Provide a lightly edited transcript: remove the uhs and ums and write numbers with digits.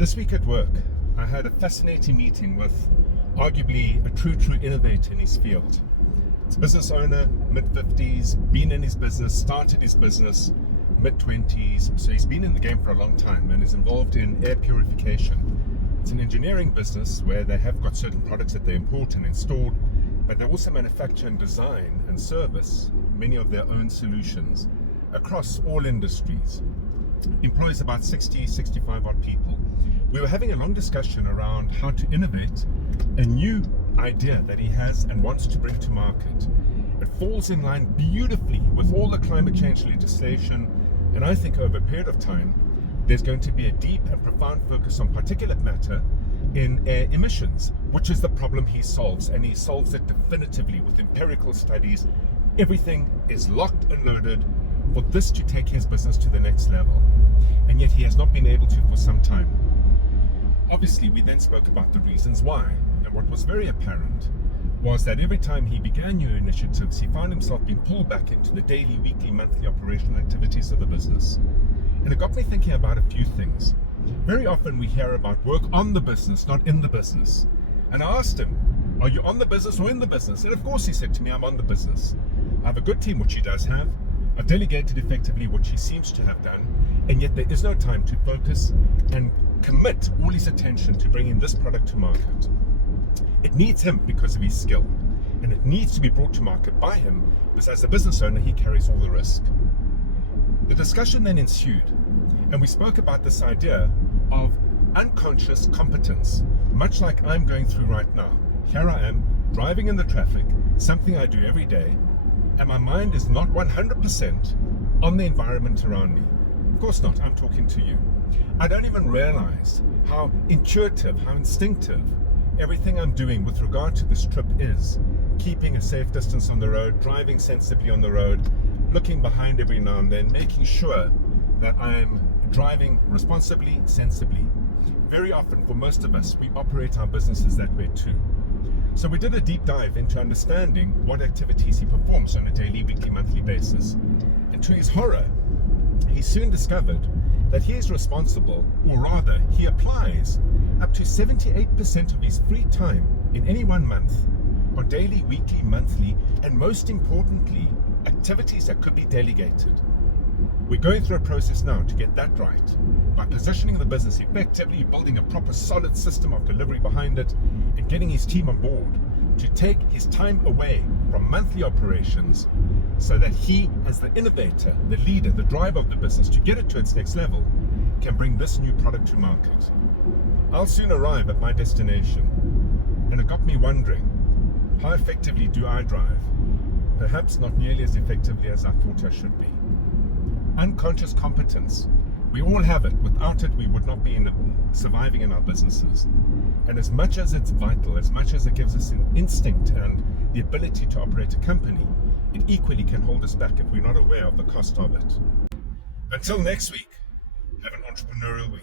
This week at work, I had a fascinating meeting with arguably a true innovator in his field. He's a business owner, mid-50s, been in his business, started his business, mid-20s, so he's been in the game for a long time and is involved in air purification. It's an engineering business where they have got certain products that they import and install, but they also manufacture and design and service many of their own solutions across all industries. Employs about 65 odd people. We were having a long discussion around how to innovate a new idea that he has and wants to bring to market. It falls in line beautifully with all the climate change legislation, and I think over a period of time there's going to be a deep and profound focus on particulate matter in air emissions, which is the problem he solves, and he solves it definitively with empirical studies. Everything is locked and loaded for this to take his business to the next level, and yet he has not been able to for some time. Obviously, we then spoke about the reasons why, and what was very apparent was that every time he began new initiatives, he found himself being pulled back into the daily, weekly, monthly operational activities of the business. And it got me thinking about a few things. Very often we hear about work on the business, not in the business. And I asked him, are you on the business or in the business? And of course he said to me, I'm on the business. I have a good team, which he does have. I've delegated effectively, which he seems to have done, and yet there is no time to focus and commit all his attention to bringing this product to market. It needs him because of his skill, and it needs to be brought to market by him because as the business owner, he carries all the risk. The discussion then ensued, and we spoke about this idea of unconscious competence, much like I'm going through right now. Here I am, driving in the traffic, something I do every day, and my mind is not 100% on the environment around me. Of course not, I'm talking to you. I don't even realize how intuitive, how instinctive everything I'm doing with regard to this trip is. Keeping a safe distance on the road, driving sensibly on the road, looking behind every now and then, making sure that I'm driving responsibly, sensibly. Very often, for most of us, we operate our businesses that way too. So we did a deep dive into understanding what activities he performs on a daily, weekly, monthly basis. And to his horror, he soon discovered that he is responsible, or rather, he applies up to 78% of his free time in any one month on daily, weekly, monthly, and most importantly, activities that could be delegated. We're going through a process now to get that right by positioning the business effectively, building a proper solid system of delivery behind it, and getting his team on board to take his time away from monthly operations so that he, as the innovator, the leader, the driver of the business, to get it to its next level, can bring this new product to market. I'll soon arrive at my destination, and it got me wondering, how effectively do I drive? Perhaps not nearly as effectively as I thought I should be. Unconscious competence. We all have it. Without it, we would not be surviving in our businesses. And as much as it's vital, as much as it gives us an instinct and the ability to operate a company, it equally can hold us back if we're not aware of the cost of it. Until next week, have an entrepreneurial week.